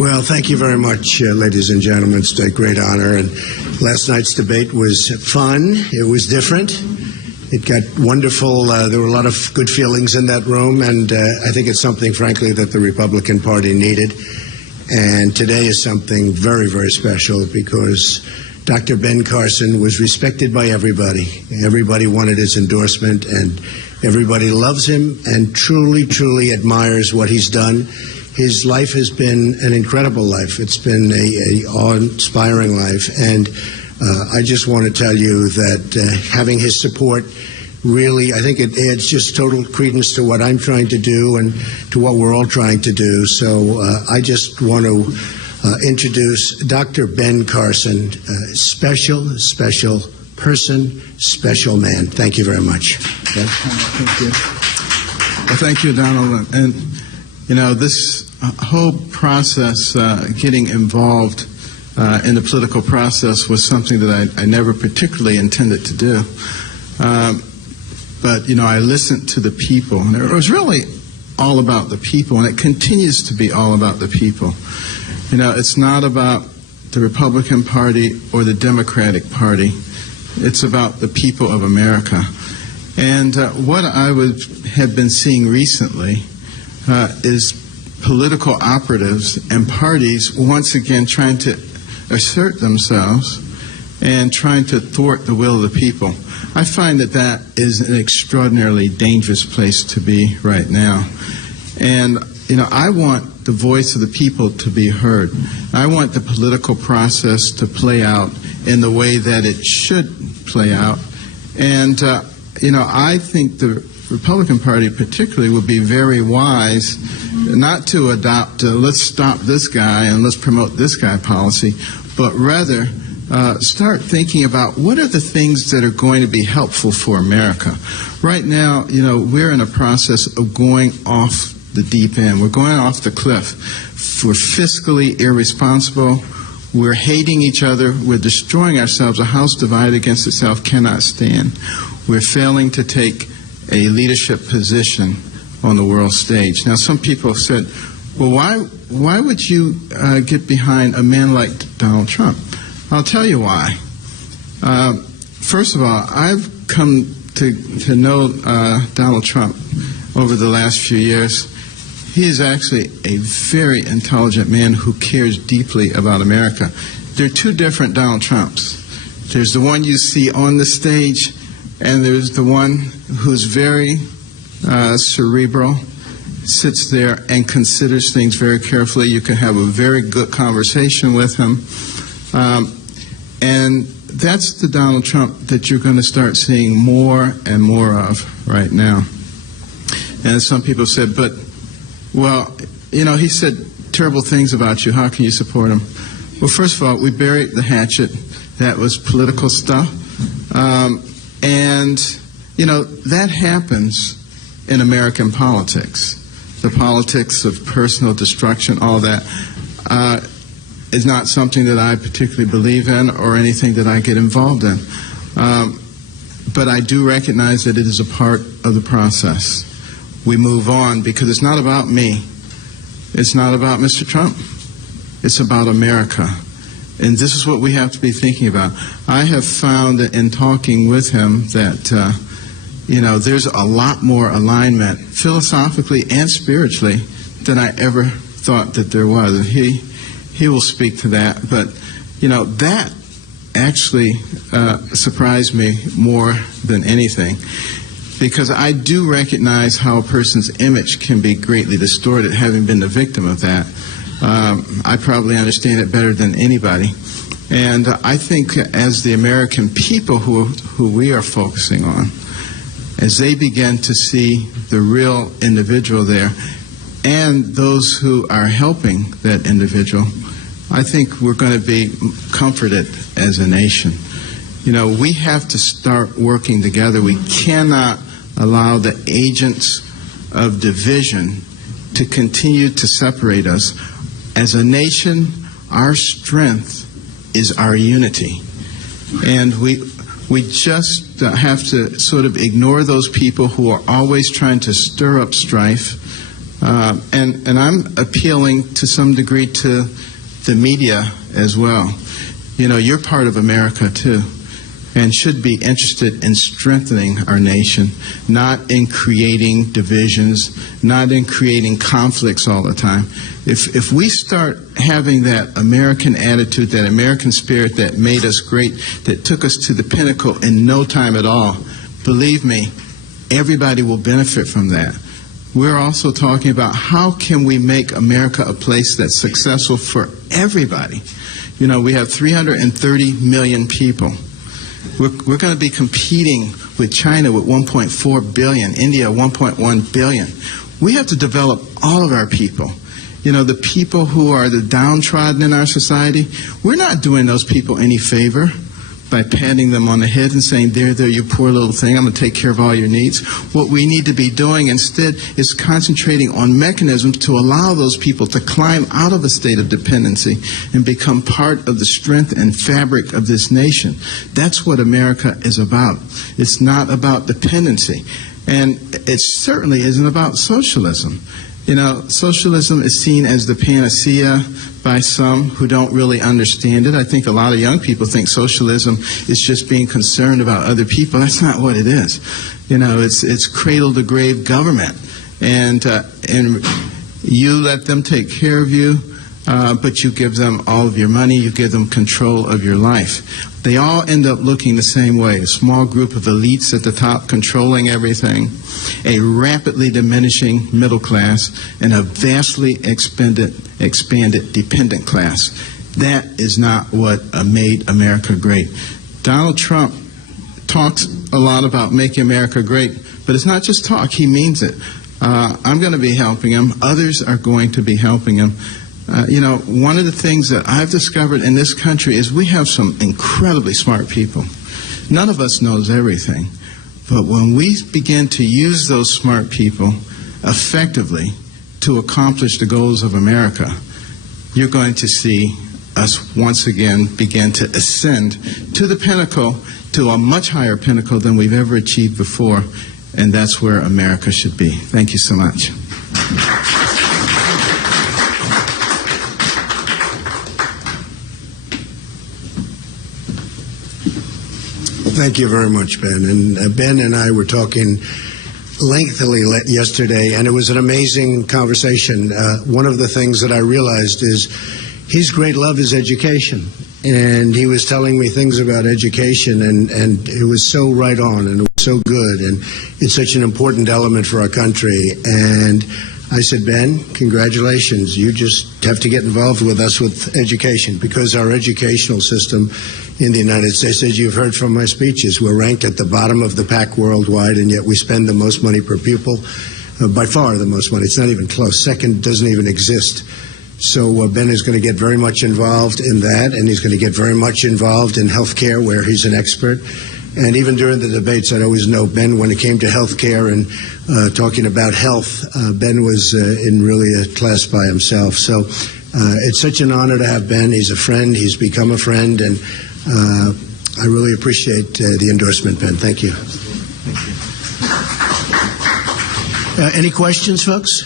Well, thank you very much, ladies and gentlemen. It's a great honor. And last night's debate was fun. It was different. It got wonderful. There were a lot of good feelings in that room, and I think it's something, frankly, that the Republican Party needed. And today is something very, very special because Dr. Ben Carson was respected by everybody. Everybody wanted his endorsement, and everybody loves him and truly, truly admires what he's done. His life has been an incredible life. It's been a awe-inspiring life, and I just want to tell you that having his support really, I think it adds just total credence to what I'm trying to do and to what we're all trying to do. So I just want to introduce Dr. Ben Carson, special person, special man. Thank you very much. Okay. Thank you. Well, thank you, Donald. And, you know, this whole process, getting involved in the political process was something that I never particularly intended to do. But, you know, I listened to the people, and it was really all about the people, and it continues to be all about the people. You know, it's not about the Republican Party or the Democratic Party. It's about the people of America. And what I have been seeing recently is political operatives and parties once again trying to assert themselves and trying to thwart the will of the people. I find that that is an extraordinarily dangerous place to be right now. And, you know, I want the voice of the people to be heard. I want the political process to play out in the way that it should play out. And, you know, I think the Republican Party particularly would be very wise not to adopt let's stop this guy and let's promote this guy policy, but rather start thinking about what are the things that are going to be helpful for America. Right now, you know, we're in a process of going off the deep end. We're going off the cliff. We're fiscally irresponsible. We're hating each other. We're destroying ourselves. A house divided against itself cannot stand. We're failing to take a leadership position on the world stage. Now, some people said, well, why would you get behind a man like Donald Trump? I'll tell you why. First of all, I've come to know Donald Trump over the last few years. He is actually a very intelligent man who cares deeply about America. There are two different Donald Trumps. There's the one you see on the stage, and there's the one who's very cerebral, sits there and considers things very carefully. You can have a very good conversation with him. And that's the Donald Trump that you're going to start seeing more and more of right now. And some people said, but, well, you know, he said terrible things about you. How can you support him? Well, first of all, we buried the hatchet. That was political stuff. And, you know, that happens in American politics. The politics of personal destruction, all that, is not something that I particularly believe in or anything that I get involved in. But I do recognize that it is a part of the process. We move on because it's not about me. It's not about Mr. Trump. It's about America. And this is what we have to be thinking about. I have found in talking with him that, you know, there's a lot more alignment philosophically and spiritually than I ever thought that there was. And he will speak to that. But, you know, that actually surprised me more than anything, because I do recognize how a person's image can be greatly distorted, having been the victim of that. I probably understand it better than anybody. And I think as the American people who we are focusing on, as they begin to see the real individual there and those who are helping that individual, I think we're going to be comforted as a nation. You know, we have to start working together. We cannot allow the agents of division to continue to separate us. As a nation, our strength is our unity. And we just have to sort of ignore those people who are always trying to stir up strife, And I'm appealing to some degree to the media as well. You know, you're part of America too, and should be interested in strengthening our nation, not in creating divisions, not in creating conflicts all the time. If we start having that American attitude, that American spirit that made us great, that took us to the pinnacle in no time at all, believe me, everybody will benefit from that. We're also talking about how can we make America a place that's successful for everybody. You know, we have 330 million people. We're going to be competing with China with 1.4 billion, India 1.1 billion. We have to develop all of our people. You know, the people who are the downtrodden in our society, we're not doing those people any favor by patting them on the head and saying, there, you poor little thing, I'm going to take care of all your needs. What we need to be doing instead is concentrating on mechanisms to allow those people to climb out of a state of dependency and become part of the strength and fabric of this nation. That's what America is about. It's not about dependency. And it certainly isn't about socialism. You know, socialism is seen as the panacea by some who don't really understand it. I think a lot of young people think socialism is just being concerned about other people. That's not what it is. You know, it's cradle to grave government, and you let them take care of you, but you give them all of your money, you give them control of your life. They all end up looking the same way. A small group of elites at the top controlling everything, a rapidly diminishing middle class, and a vastly expanded dependent class. That is not what made America great. Donald Trump talks a lot about making America great, but it's not just talk, he means it. I'm going to be helping him. Others are going to be helping him. You know, one of the things that I've discovered in this country is we have some incredibly smart people. None of us knows everything. But when we begin to use those smart people effectively to accomplish the goals of America, you're going to see us once again begin to ascend to the pinnacle, to a much higher pinnacle than we've ever achieved before. And that's where America should be. Thank you so much. Thank you very much, Ben. And Ben and I were talking lengthily yesterday, and it was an amazing conversation. One of the things that I realized is his great love is education. And he was telling me things about education, and it was so right on, and it was so good, and it's such an important element for our country. And I said, Ben, congratulations. You just have to get involved with us with education, because our educational system in the United States, as you've heard from my speeches, we're ranked at the bottom of the pack worldwide, and yet we spend the most money per pupil, by far the most money. It's not even close. Second doesn't even exist. So Ben is going to get very much involved in that, and he's going to get very much involved in health care, where he's an expert. And even during the debates, I'd always know Ben, when it came to health care and talking about health, Ben was in really a class by himself. So it's such an honor to have Ben. He's a friend. He's become a friend, and I really appreciate the endorsement, Ben. Thank you. Thank you. Any questions, folks?